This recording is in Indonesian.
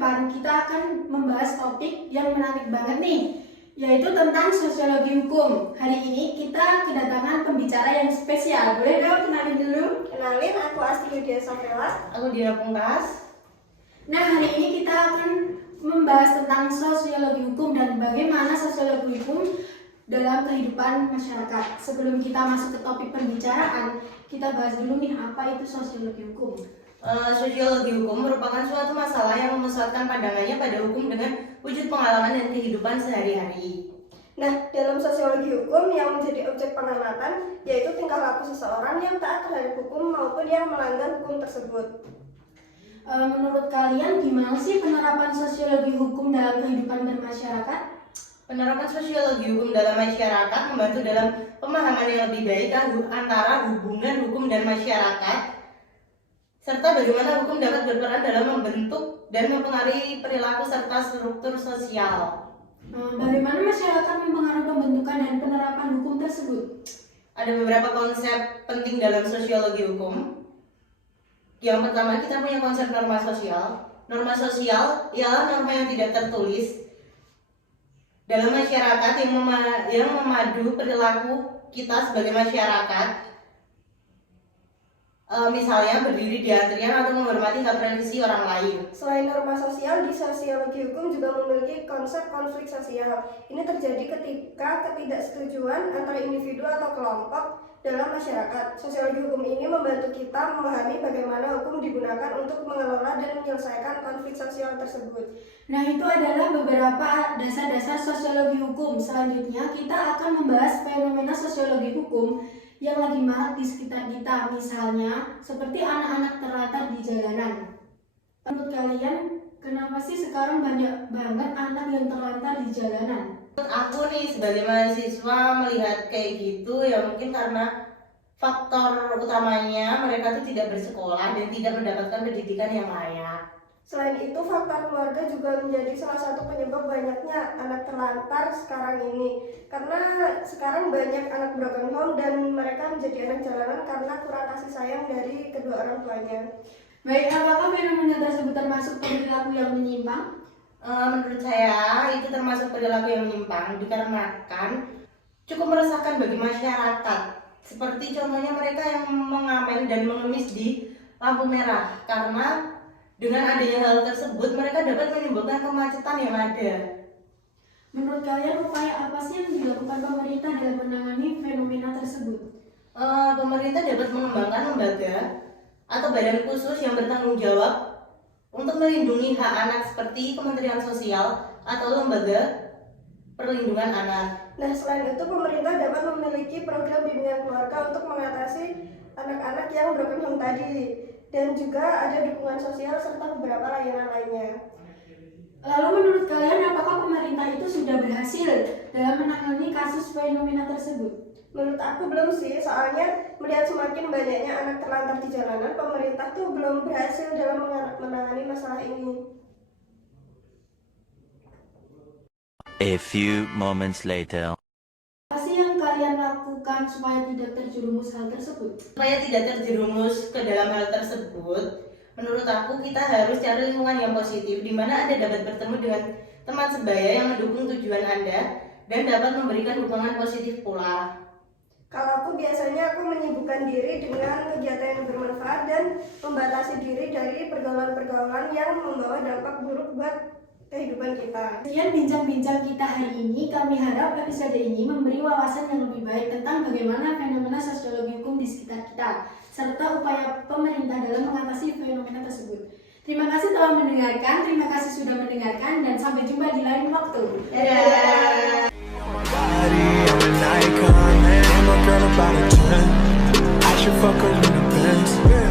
depan kita akan membahas topik yang menarik banget nih, yaitu tentang sosiologi hukum. Hari ini kita kedatangan pembicara yang spesial. Boleh dong kenalin dulu? Kenalin, aku Asti Lydia Safela. Aku Dina Pungkas. Nah, hari ini kita akan membahas tentang sosiologi hukum dan bagaimana sosiologi hukum dalam kehidupan masyarakat. Sebelum kita masuk ke topik pembicaraan, kita bahas dulu nih apa itu sosiologi hukum. Sosiologi hukum merupakan suatu masalah yang memusatkan pandangannya pada hukum dengan wujud pengalaman dan kehidupan sehari-hari. Nah, dalam sosiologi hukum yang menjadi objek pengamatan yaitu tingkah laku seseorang yang taat terhadap hukum maupun yang melanggar hukum tersebut. Menurut kalian gimana sih penerapan sosiologi hukum dalam kehidupan bermasyarakat? Penerapan sosiologi hukum dalam masyarakat membantu dalam pemahaman yang lebih baik antara hubungan hukum dan masyarakat, serta bagaimana hukum dapat berperan dalam membentuk dan mempengaruhi perilaku serta struktur sosial. Bagaimana masyarakat mempengaruhi pembentukan dan penerapan hukum tersebut? Ada beberapa konsep penting dalam sosiologi hukum. Yang pertama, kita punya konsep norma sosial. Norma sosial ialah norma yang tidak tertulis dalam masyarakat yang memadu perilaku kita sebagai masyarakat. Misalnya berdiri di antrian atau menghormati hak privasi orang lain. Selain norma sosial, di sosiologi hukum juga memiliki konsep konflik sosial. Ini terjadi ketika ketidaksetujuan antara individu atau kelompok dalam masyarakat. Sosiologi hukum ini membantu kita memahami bagaimana hukum digunakan untuk mengelola dan menyelesaikan konflik sosial tersebut. Nah, itu adalah beberapa dasar-dasar sosiologi hukum. Selanjutnya, kita akan membahas fenomena sosiologi hukum yang lagi marak di sekitar kita, misalnya seperti anak-anak terlantar di jalanan. Menurut kalian, kenapa sih sekarang banyak banget anak yang terlantar di jalanan? Menurut aku nih sebagai mahasiswa melihat kayak gitu ya mungkin karena faktor utamanya mereka tuh tidak bersekolah dan tidak mendapatkan pendidikan yang layak. Selain itu, faktor keluarga juga menjadi salah satu penyebab banyaknya anak terlantar sekarang ini. Karena sekarang banyak anak broken home dan mereka menjadi anak jalanan karena kurang kasih sayang dari kedua orang tuanya. Baik, apakah fenomena tersebut termasuk perilaku yang menyimpang? Menurut saya itu termasuk perilaku yang menyimpang dikarenakan cukup meresahkan bagi masyarakat. Seperti contohnya mereka yang mengamen dan mengemis di lampu merah, karena dengan adanya hal tersebut mereka dapat menimbulkan kemacetan yang ada. Menurut kalian upaya apa sih yang dilakukan pemerintah dalam menangani fenomena tersebut? Pemerintah dapat mengembangkan lembaga atau badan khusus yang bertanggung jawab untuk melindungi hak anak seperti Kementerian Sosial atau Lembaga Perlindungan Anak. Nah, selain itu pemerintah dapat memiliki program bimbingan keluarga untuk mengatasi anak-anak yang broken home tadi. Dan juga ada dukungan sosial serta beberapa layanan lainnya. Lalu menurut kalian apakah pemerintah itu sudah berhasil dalam menangani kasus fenomena tersebut? Menurut aku belum sih, soalnya melihat semakin banyaknya anak terlantar di jalanan, pemerintah tuh belum berhasil dalam menangani masalah ini. A few moments later. Apa sih yang kalian lakukan supaya tidak terjerumus hal tersebut? Supaya tidak terjerumus ke dalam hal tersebut, menurut aku kita harus cari lingkungan yang positif di mana Anda dapat bertemu dengan teman sebaya yang mendukung tujuan Anda dan dapat memberikan dukungan positif pula. Kalau aku biasanya menyibukkan diri dengan kegiatan yang bermanfaat dan membatasi diri dari pergaulan-pergaulan yang membawa dampak buruk buat kehidupan kita. Sekian bincang-bincang kita hari ini. Kami harap episode ini memberi wawasan yang lebih baik tentang bagaimana fenomena sosiologi hukum di sekitar kita, serta upaya pemerintah dalam mengatasi fenomena tersebut. Terima kasih telah mendengarkan, terima kasih sudah mendengarkan, dan sampai jumpa di lain waktu. Dadah! I should fuck her in the Benz.